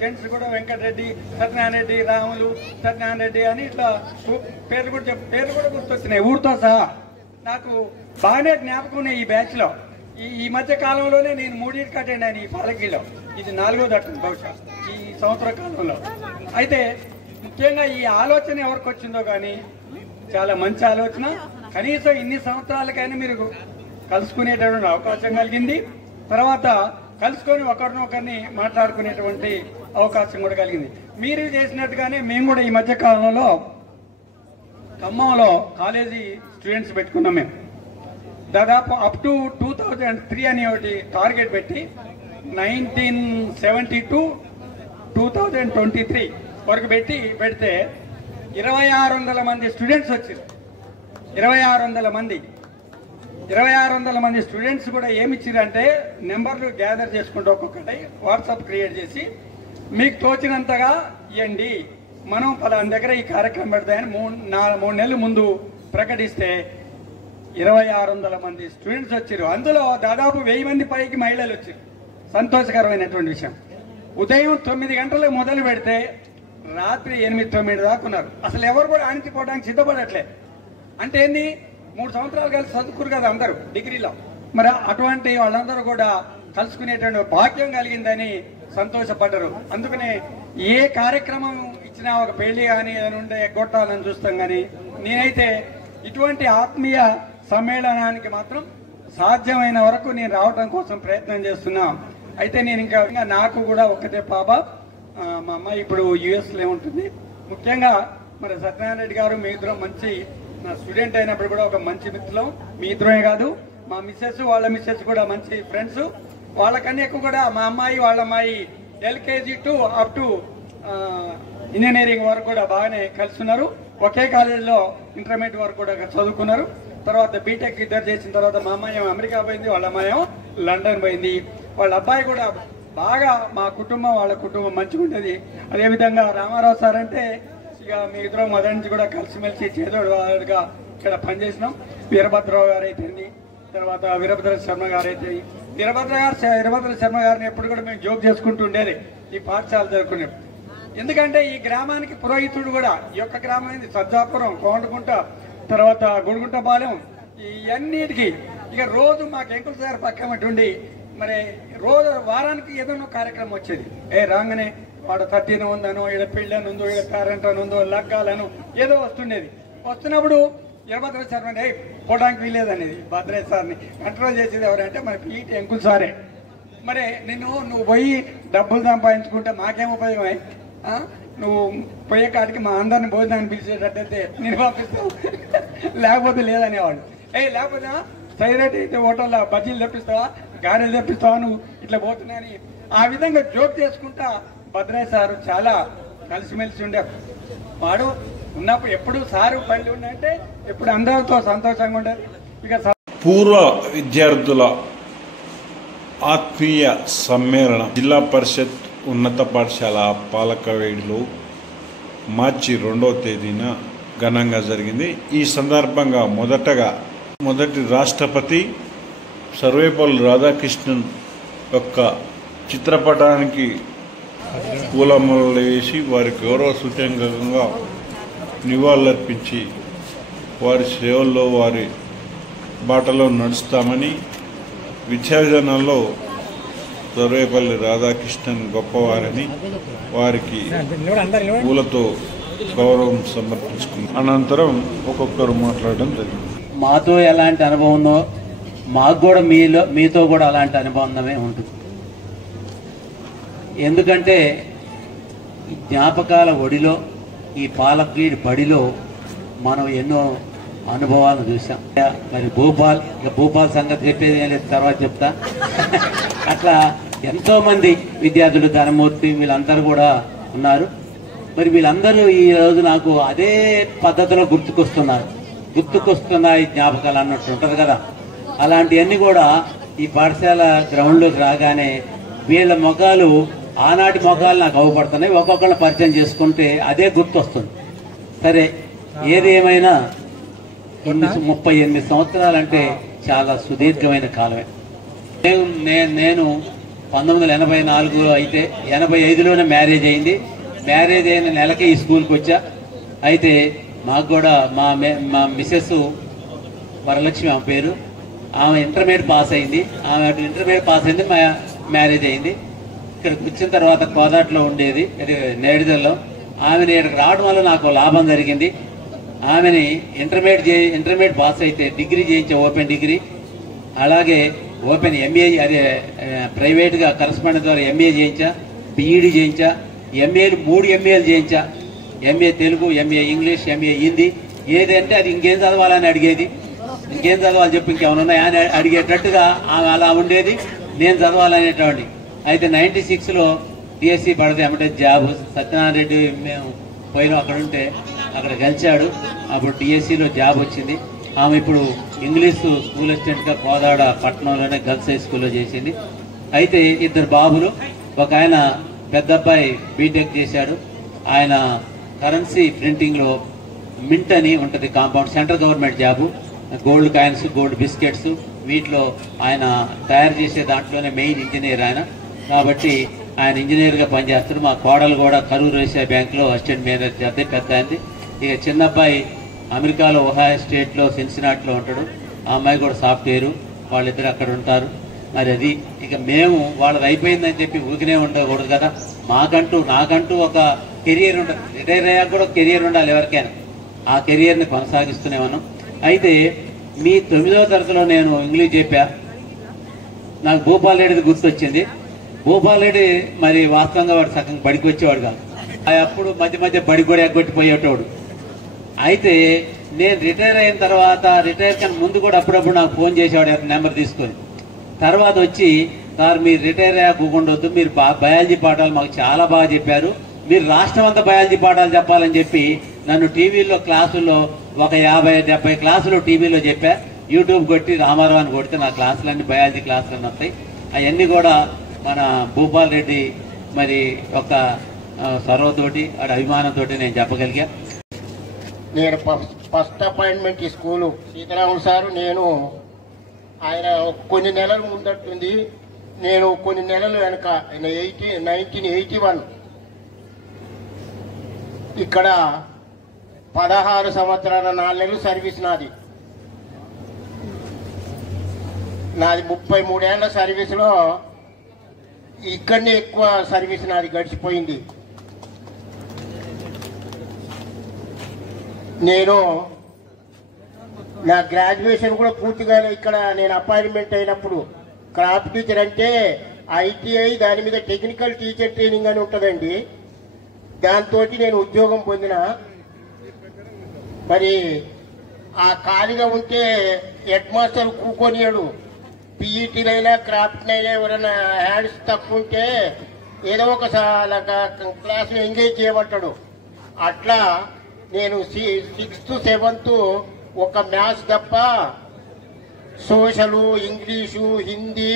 జెంట్స్ కూడా వెంకటరెడ్డి, సత్యనారాయణ రెడ్డి, రాములు, సత్యనారాయణ రెడ్డి అని ఇట్లా పేర్లు కూడా గుర్తొచ్చినాయి ఊరితో సహా. నాకు బాగానే జ్ఞాపకం ఉన్నాయి ఈ బ్యాచ్ లో. ఈ మధ్య కాలంలోనే నేను 3 అటెండ్ అయిన ఈ పాలకీలో. ఇది 4వ అటెండ్ బహుశా ఈ సంవత్సర కాలంలో. అయితే ముఖ్యంగా ఈ ఆలోచన ఎవరికి వచ్చిందో కానీ చాలా మంచి ఆలోచన. కనీసం ఇన్ని సంవత్సరాలకైనా మీరు కలుసుకునేటటువంటి అవకాశం కలిగింది. తర్వాత కలుసుకొని ఒకరినొకరిని మాట్లాడుకునేటువంటి అవకాశం కూడా కలిగింది. మీరు చేసినట్టుగానే మేము కూడా ఈ మధ్య కాలంలో ఖమ్మంలో కాలేజీ స్టూడెంట్స్ పెట్టుకున్నాం. మేము దాదాపు అప్ టు 2003 అని ఒకటి టార్గెట్ పెట్టి 1972 2023 వరకు పెడితే 2600 మంది స్టూడెంట్స్ వచ్చారు. 2600 మంది 2600 మంది స్టూడెంట్స్ కూడా ఏమి ఇచ్చిరంటే నెంబర్లు గ్యాదర్ చేసుకుంటూ ఒక్కొక్కటి వాట్సాప్ క్రియేట్ చేసి మీకు తోచినంతగా ఇవ్వండి, మనం పలానా దగ్గర ఈ కార్యక్రమం పెడతాయని 3 నెలల ముందు ప్రకటిస్తే 2600 మంది స్టూడెంట్స్ వచ్చారు. అందులో దాదాపు 1000 మంది పైకి మహిళలు వచ్చారు. సంతోషకరమైనటువంటి విషయం. ఉదయం 9 గంటలకు మొదలు పెడితే రాత్రి 8-9 దాకా ఉన్నారు. అసలు ఎవరు కూడా ఆణించుకోవడానికి సిద్ధపడట్లే. అంటే ఏంది, 3 సంవత్సరాలు కలిసి చదువుకురు కదా అందరూ డిగ్రీలో. మరి అటువంటి వాళ్ళందరూ కూడా కలుసుకునేటువంటి భాగ్యం కలిగిందని సంతోషపడ్డారు. అందుకనే ఏ కార్యక్రమం ఇచ్చినా, ఒక పెళ్లి కానీ ఏదైనా ఉంటే ఎగ్గొట్టాలని చూస్తాం. కానీ నేనైతే ఇటువంటి ఆత్మీయ సమ్మేళనానికి మాత్రం సాధ్యమైన వరకు నేను రావడం కోసం ప్రయత్నం చేస్తున్నా. అయితే నేను ఇంకా నాకు కూడా ఒక్కటే పాప, మా అమ్మాయి ఇప్పుడు యుఎస్లో ఉంటుంది. ముఖ్యంగా మరి సత్యనారాయణ రెడ్డి గారు మీ ఇద్దరం మంచి నా స్టూడెంట్ అయినప్పుడు కూడా ఒక మంచి మిత్రులం. మీ ఇద్దరమే కాదు, మా మిస్సెస్ వాళ్ళ మిస్సెస్ కూడా మంచి ఫ్రెండ్స్. వాళ్ళకన్నా ఎక్కువ కూడా మా అమ్మాయి వాళ్ళ అమ్మాయి LKG to up to engineering వరకు కూడా బాగానే కలుస్తున్నారు. ఒకే కాలేజీలో ఇంటర్మీడియట్ వరకు కూడా చదువుకున్నారు. తర్వాత బీటెక్ ఇద్దరు చేసిన తర్వాత మా అమ్మాయి అమెరికా పోయింది, వాళ్ళ అమ్మాయి లండన్ పోయింది. వాళ్ళ అబ్బాయి కూడా బాగా మా కుటుంబం వాళ్ళ కుటుంబం మంచిగా ఉండేది. అదేవిధంగా రామారావు సార్ అంటే ఇక మీ ఇద్దరం మొదటి నుంచి కూడా కలిసిమెలిసి చేదోడుగా ఇక్కడ పనిచేసినాం. వీరభద్రరావు గారు అయితేంది, తర్వాత వీరభద్ర శర్మ గారు అయితే, వీరభద్ర శర్మ గారిని ఎప్పుడు కూడా మేము జోక్ చేసుకుంటూ ఉండేది ఈ పాఠశాల జరుపుకునే. ఎందుకంటే ఈ గ్రామానికి పురోహితుడు కూడా, ఈ యొక్క గ్రామం ఏంది సజ్జాపురం, కోండగుంట, తర్వాత గుడిగుంటపాలెం, ఇవన్నిటికీ ఇక రోజు మాకు ఎంకుల సార్ పక్కన ఉండి మరి రోజు వారానికి ఏదైనా కార్యక్రమం వచ్చేది. రాగానే వాడు 13 ఉందనో, ఇక్కడ పెళ్ళని ఉందో, ఇక్కడ కరెంట్ అని ఉందో, లగ్గాలను ఏదో వస్తుండేది. వస్తున్నప్పుడు వీరభద్ర శర్మ పోవడానికి వీలేదనేది భద్రయ్య సార్ని కంట్రోల్ చేసేది ఎవరంటే మన పీటీ ఎంకుల్ సారే. మరి నువ్వు పోయి డబ్బులు సంపాదించుకుంటే మాకేం ఉపయోగమే, నువ్వు పోయే కాడికి మా అందరిని భోజనాన్ని పిలిచేటట్టయితే నేను పంపిస్తావు, లేకపోతే లేదనేవాడు. లేకపోతే సైరెట్ అయితే హోటల్లో బజ్జీలు తెప్పిస్తావా, గారెలు తెప్పిస్తావా, నువ్వు ఇట్లా పోతున్నాని ఆ విధంగా జోక్ చేసుకుంటా భద్రయ్య సారు చాలా కలిసిమెలిసి ఉండే వాడు. ఉన్నప్పుడు ఎప్పుడు సారు పళ్ళు ఉండంటే ఎప్పుడు అందరితో సంతోషంగా ఉండేది. ఇక పూర్వ విద్యార్థుల ఆత్మీయ సమ్మేళనం జిల్లా పరిషత్ ఉన్నత పాఠశాల పాలకవేడిలో మార్చి 2వ తేదీన ఘనంగా జరిగింది. ఈ సందర్భంగా మొదటి రాష్ట్రపతి సర్వేపల్లి రాధాకృష్ణన్ యొక్క చిత్రపటానికి పూలమాలలు వేసి వారి గౌరవ సూచకంగా నివాళులర్పించి వారి సేవల్లో వారి బాటలో నడుస్తామని, విద్యా విధానంలో సర్వేపల్లి రాధాకృష్ణన్ గొప్పవారని వారికి పూలతో గౌరవం సమర్పించుకున్నారు. అనంతరం ఒక్కొక్కరు మాట్లాడడం జరిగింది. మాతో ఎలాంటి అనుభవం ఉందో మాకు కూడా మీతో కూడా అలాంటి అనుబంధమే ఉంటుంది. ఎందుకంటే ఈ జ్ఞాపకాల ఒడిలో, ఈ పాలకీడ్ బడిలో మనం ఎన్నో అనుభవాలను చూసాం. మరి భూపాల్ సంగతి చెప్పేది తర్వాత చెప్తా. అట్లా ఎంతో మంది విద్యార్థులు, ధనమూర్తి, వీళ్ళందరూ కూడా ఉన్నారు. మరి వీళ్ళందరూ ఈ రోజు నాకు అదే పద్ధతిలో గుర్తుకొస్తున్నాయి జ్ఞాపకాలు అన్నట్టు ఉంటుంది కదా. అలాంటివన్నీ కూడా ఈ పాఠశాల గ్రౌండ్లోకి రాగానే వీళ్ళ మొఖాలు, ఆనాటి మొఖాలు నాకు అవపడుతున్నాయి. ఒక్కొక్కళ్ళు పరిచయం చేసుకుంటే అదే గుర్తొస్తుంది. సరే, ఏది ఏమైనా 38 సంవత్సరాలంటే చాలా సుదీర్ఘమైన కాలమే. నేను 1984 అయితే 85లోనే మ్యారేజ్ అయింది. మ్యారేజ్ అయిన నెలకే ఈ స్కూల్కి వచ్చా. అయితే మాకు కూడా మా మిస్సెస్ వరలక్ష్మి ఆమె పేరు, ఆమె ఇంటర్మీడియట్ పాస్ అయింది. మా మ్యారేజ్ అయింది. ఇక్కడికి వచ్చిన తర్వాత కోదాట్లో ఉండేది, నేడిదల్లో. ఆమెను ఇక్కడికి రావడం వల్ల నాకు లాభం జరిగింది. ఆమెని ఇంటర్మీడియట్ పాస్ అయితే డిగ్రీ చేయించా, ఓపెన్ డిగ్రీ. అలాగే ఓపెన్ ఎంఏ, అదే ప్రైవేట్గా కరస్పాండెన్స్ ద్వారా ఎంఏ చేయించా, బీఈడీ చేయించా, ఎంఏలు 3 ఎంఏలు చేయించా. MA Telugu, MA English, MA Hindi. ఏదంటే అది ఇంకేం చదవాలని అడిగేది. ఇంకేం చదవాలి చెప్పి, ఇంకేమైనా ఉన్నాయా అని అడిగేటట్టుగా ఆమె అలా ఉండేది. నేను చదవాలనేటువంటి. అయితే 96లో డిఎస్సి పడితే ఏమంటే జాబ్, సత్యనారాయణ రెడ్డి మేము పోయినాం, అక్కడ ఉంటే అక్కడ గెలిచాడు. అప్పుడు డిఎస్సిలో జాబ్ వచ్చింది. ఆమె ఇప్పుడు ఇంగ్లీష్ స్కూల్ అసిస్టెంట్గా కోదాడ పట్టణంలోనే గర్ల్స్ హై స్కూల్లో చేసింది. అయితే ఇద్దరు బాబులు, ఒక ఆయన పెద్ద అబ్బాయి బీటెక్ చేశాడు. ఆయన కరెన్సీ ప్రింటింగ్లో మింట్ అని ఉంటుంది compound, central government job, gold coins, gold biscuits వీటిలో ఆయన తయారు చేసే దాంట్లోనే మెయిన్ ఇంజనీర్ ఆయన. కాబట్టి ఆయన ఇంజనీర్గా పనిచేస్తారు. మా కోడలు కూడా కరూర్ వ్యవసాయ బ్యాంకులో అసిస్టెంట్ మేనేజర్ చేస్తే పెద్ద అయింది. ఇక చిన్న అబ్బాయి అమెరికాలో ఒహాయో స్టేట్లో సిన్సినాట్లో ఉంటాడు. ఆ అమ్మాయి కూడా సాఫ్ట్వేరు, వాళ్ళిద్దరు అక్కడ ఉంటారు. మరి అది ఇక మేము వాళ్ళది అయిపోయిందని చెప్పి ఊరికనే ఉండకూడదు కదా. నాకంటూ ఒక కెరియర్ ఉంటుంది. రిటైర్ అయ్యాక కూడా కెరియర్ ఉండాలి ఎవరికైనా. ఆ కెరియర్ని కొనసాగిస్తూనే ఉన్నాం. అయితే మీ 9వ తరగతిలో నేను ఇంగ్లీష్ చెప్పా. నాకు భూపాల్ రెడ్డిది గుర్తొచ్చింది. భూపాల్ రెడ్డి మరి వాస్తవంగా వాడు సగం బడికి వచ్చేవాడు కాదు. అప్పుడు మధ్య బడి కూడా ఎగ్గొట్టిపోయేటోడు. అయితే నేను రిటైర్ అయిన తర్వాత, రిటైర్ కన్నా ముందు కూడా అప్పుడప్పుడు నాకు ఫోన్ చేసేవాడు నెంబర్ తీసుకొని. తర్వాత వచ్చి, సార్ మీరు రిటైర్ అయ్యాకుండొద్దు, మీరు బయాలజీ పాఠాలు మాకు చాలా బాగా చెప్పారు, మీరు రాష్ట్రం అంతా బయాలజీ పాఠాలు చెప్పాలని చెప్పి నన్ను టీవీలో క్లాసుల్లో ఒక 50-70 క్లాసులు టీవీలో చెప్పా. యూట్యూబ్ కొట్టి రామారావు అని కొడితే నా క్లాసులన్నీ బయాలజీ క్లాసులన్నీ వస్తాయి. అవన్నీ కూడా మన భూపాల్ రెడ్డి మరి ఒక సర్వతోటి ఆడ అభిమానంతో నేను చెప్పగలిగా. నేను ఫస్ట్ అపాయింట్మెంట్ ఈ స్కూలు సీతారాములు సారు, నేను ఆయన కొన్ని నెలలు ముందట్టుంది, నేను కొన్ని నెలలు వెనక 1981 ఇక్కడ 16 సంవత్సరాల 4 నెలలు సర్వీస్ నాది 33 ఏళ్ల సర్వీసులో ఇక్కడనే ఎక్కువ సర్వీస్ నాది గడిచిపోయింది. నేను నా గ్రాడ్యుయేషన్ కూడా పూర్తిగా ఇక్కడ నేను అపాయింట్మెంట్ అయినప్పుడు క్రాఫ్ట్ టీచర్ అంటే ITI, దాని మీద టెక్నికల్ టీచర్ ట్రైనింగ్ అని ఉంటుందండి. దాంతో నేను ఉద్యోగం పొందిన. మరి ఆ ఖాళీగా ఉంటే హెడ్ మాస్టర్ కూకొనియాడు. PETనైనా క్రాఫ్ట్నైనా ఎవరైనా హ్యాండ్స్ తక్కువ ఉంటే ఏదో ఒక క్లాస్లో ఎంగేజ్ చేయమంటాడు. అట్లా నేను 6th 7th ఒక మ్యాథ్స్ తప్ప సోషలు, ఇంగ్లీషు, హిందీ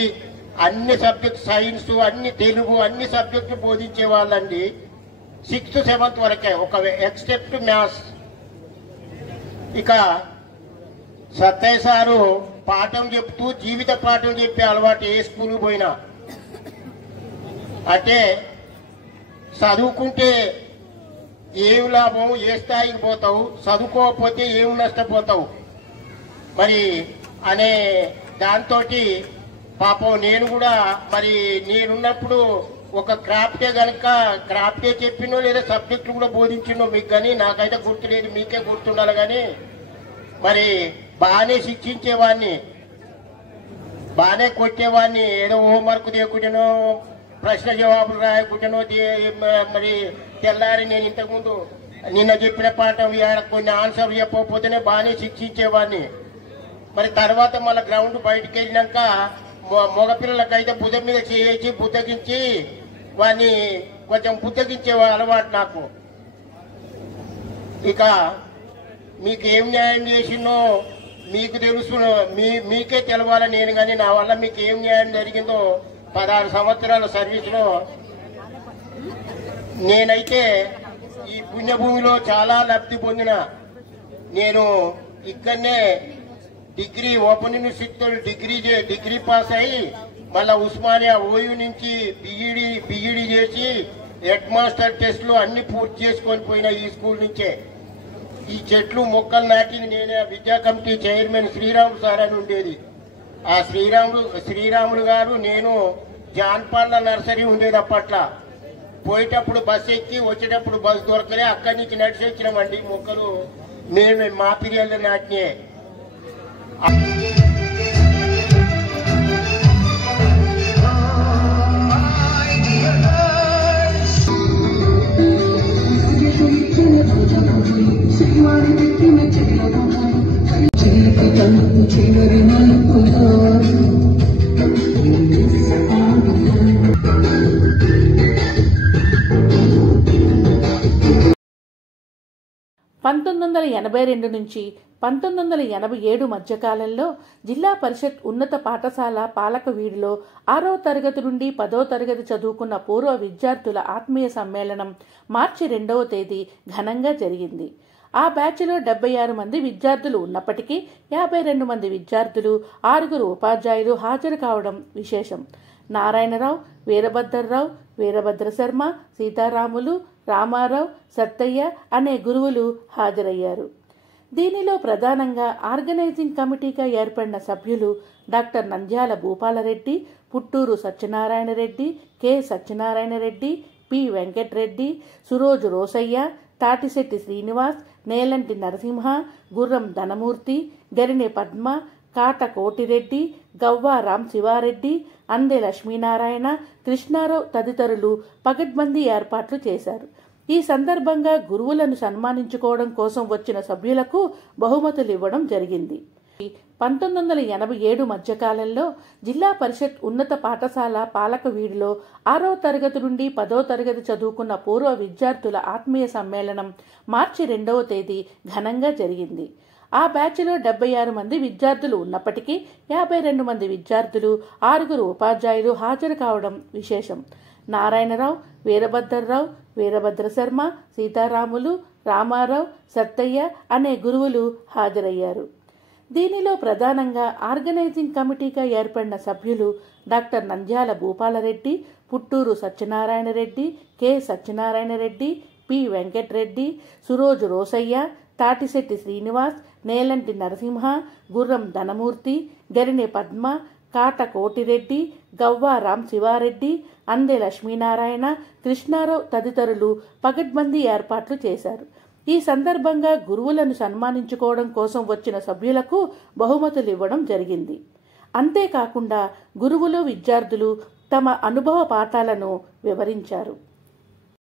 అన్ని సబ్జెక్ట్, సైన్స్ అన్ని, తెలుగు అన్ని సబ్జెక్టు బోధించే వాళ్ళండి 6th 7th వరకే, ఒక ఎక్సెప్ట్ మ్యాథ్స్. ఇక సత్తయ్య సారు పాఠం చెప్తూ జీవిత పాఠం చెప్పే అలవాటు ఏ స్కూల్ పోయినా. అంటే చదువుకుంటే ఏం లాభం, ఏ స్థాయికి పోతావు, చదువుకోకపోతే ఏం నష్టపోతావు మరి అనే దాంతో పాపం నేను కూడా మరి నేనున్నప్పుడు ఒక క్రాఫ్టే కనుక క్రాఫ్టే చెప్పినో లేదా సబ్జెక్టులు కూడా బోధించినో మీకు, కానీ నాకైతే గుర్తులేదు, మీకే గుర్తుండాలి. కానీ మరి బాగానే శిక్షించేవాడిని, బాగానే కొట్టేవాడిని. ఏదో హోంవర్క్ చేయకుండానో ప్రశ్న జవాబులు రాయకుండానో మరి తెల్లారి నేను ఇంతకుముందు నిన్న చెప్పిన పాఠం కొన్ని ఆన్సర్లు చెప్పకపోతేనే బాగానే శిక్షించేవాడిని. మరి తర్వాత మళ్ళీ గ్రౌండ్ బయటకు వెళ్ళినాక మగపిల్లలకైతే భుజం మీద చేసి బుద్ధగించి వాడిని కొంచెం బుద్ధగించే అలవాటు నాకు. ఇక మీకు ఏం న్యాయం చేసినో మీకు తెలుసు, మీకే తెలవాలని నేను, కానీ నా వల్ల మీకు ఏం న్యాయం జరిగిందో 16 సంవత్సరాల సర్వీసులో నేనైతే ఈ పుణ్యభూమిలో చాలా లబ్ధి పొందిన. నేను ఇక్కడనే డిగ్రీ, ఓపెన్ యూనివర్సిటీతో డిగ్రీ పాస్ అయ్యి మళ్ళా ఉస్మానియా ఓయూ నుంచి బిఈడి చేసి హెడ్ మాస్టర్ టెస్ట్లు అన్ని పూర్తి చేసుకొని పోయిన ఈ స్కూల్ నుంచే. ఈ చెట్లు మొక్కలు నాటింది నేనే. విద్యా కమిటీ చైర్మన్ శ్రీరాములు సార్ అని ఉండేది. ఆ శ్రీరాములు గారు, నేను జాన్పాళ్ళ నర్సరీ ఉండేది అప్పట్లో. పోయేటప్పుడు బస్సు ఎక్కి, వచ్చేటప్పుడు బస్సు దొరకలే, అక్కడి నుంచి నడిచి వచ్చినామండి. మొక్కలు మేము మా పీరియడ్లో నాటినే. పంతొమ్మిది 1982 నుంచి 1987 మధ్యకాలంలో జిల్లా పరిషత్ ఉన్నత పాఠశాల పాలకవీడిలో 6వ తరగతి నుండి 10వ తరగతి చదువుకున్న పూర్వ విద్యార్థుల ఆత్మీయ సమ్మేళనం మార్చి 2వ తేదీ ఘనంగా జరిగింది. ఆ బ్యాచ్లో 76 మంది విద్యార్థులు ఉన్నప్పటికీ 52 మంది విద్యార్థులు, 6 ఉపాధ్యాయులు హాజరు కావడం విశేషం. నారాయణరావు, వీరభద్రరావు, వీరభద్రశర్మ, సీతారాములు, రామారావు, సత్తయ్య అనే గురువులు హాజరయ్యారు. దీనిలో ప్రధానంగా ఆర్గనైజింగ్ కమిటీగా ఏర్పడిన సభ్యులు doctor Nandyala Bhupalareddy, Putturu Satyanarayanareddy, K Satyanarayanareddy, P Venkatareddy, Suroju Rosayya, Tatisetti Srinivas, Nelanti Narasimha, Gurram Dhanamurthy, గరినె Padma, Kata Koti Reddy, గవ్వారాం Sivareddy, అందే లక్ష్మీనారాయణ, కృష్ణారావు తదితరులు పకడ్బందీ ఏర్పాట్లు చేశారు. ఈ సందర్భంగా గురువులను సన్మానించుకోవడం కోసం వచ్చిన సభ్యులకు బహుమతులు ఇవ్వడం జరిగింది. 1987 మధ్యకాలంలో జిల్లా పరిషత్ ఉన్నత పాఠశాల పాలకవీడిలో 6వ తరగతి నుండి 10వ తరగతి చదువుకున్న పూర్వ విద్యార్థుల ఆత్మీయ సమ్మేళనం మార్చి 2వ తేదీ ఘనంగా జరిగింది. ఆ బ్యాచ్లో 76 మంది విద్యార్థులు ఉన్నప్పటికీ 52 మంది విద్యార్థులు, 6 ఉపాధ్యాయులు హాజరు కావడం విశేషం. నారాయణరావు, వీరభద్రరావు, వీరభద్రశర్మ, సీతారాములు, రామారావు, సత్తయ్య అనే గురువులు హాజరయ్యారు. దీనిలో ప్రధానంగా ఆర్గనైజింగ్ కమిటీగా ఏర్పడిన సభ్యులు doctor Nandyala Bhupalareddy, Putturu Satyanarayanareddy, K Satyanarayanareddy, P Venkatareddy, Suroju Rosayya, Tatisetti Srinivas, Nelanti Narasimha, Gurram Dhanamurthy, గరినె Padma, Kata Koti Reddy, గవ్వారాం Sivareddy, అందే లక్ష్మీనారాయణ, కృష్ణారావు తదితరులు పకడ్బందీ ఏర్పాట్లు చేశారు. ఈ సందర్భంగా గురువులను సన్మానించుకోవడం కోసం వచ్చిన సభ్యులకు బహుమతులు ఇవ్వడం జరిగింది. అంతేకాకుండా గురువులు, విద్యార్థులు తమ అనుభవ పాఠాలను వివరించారు.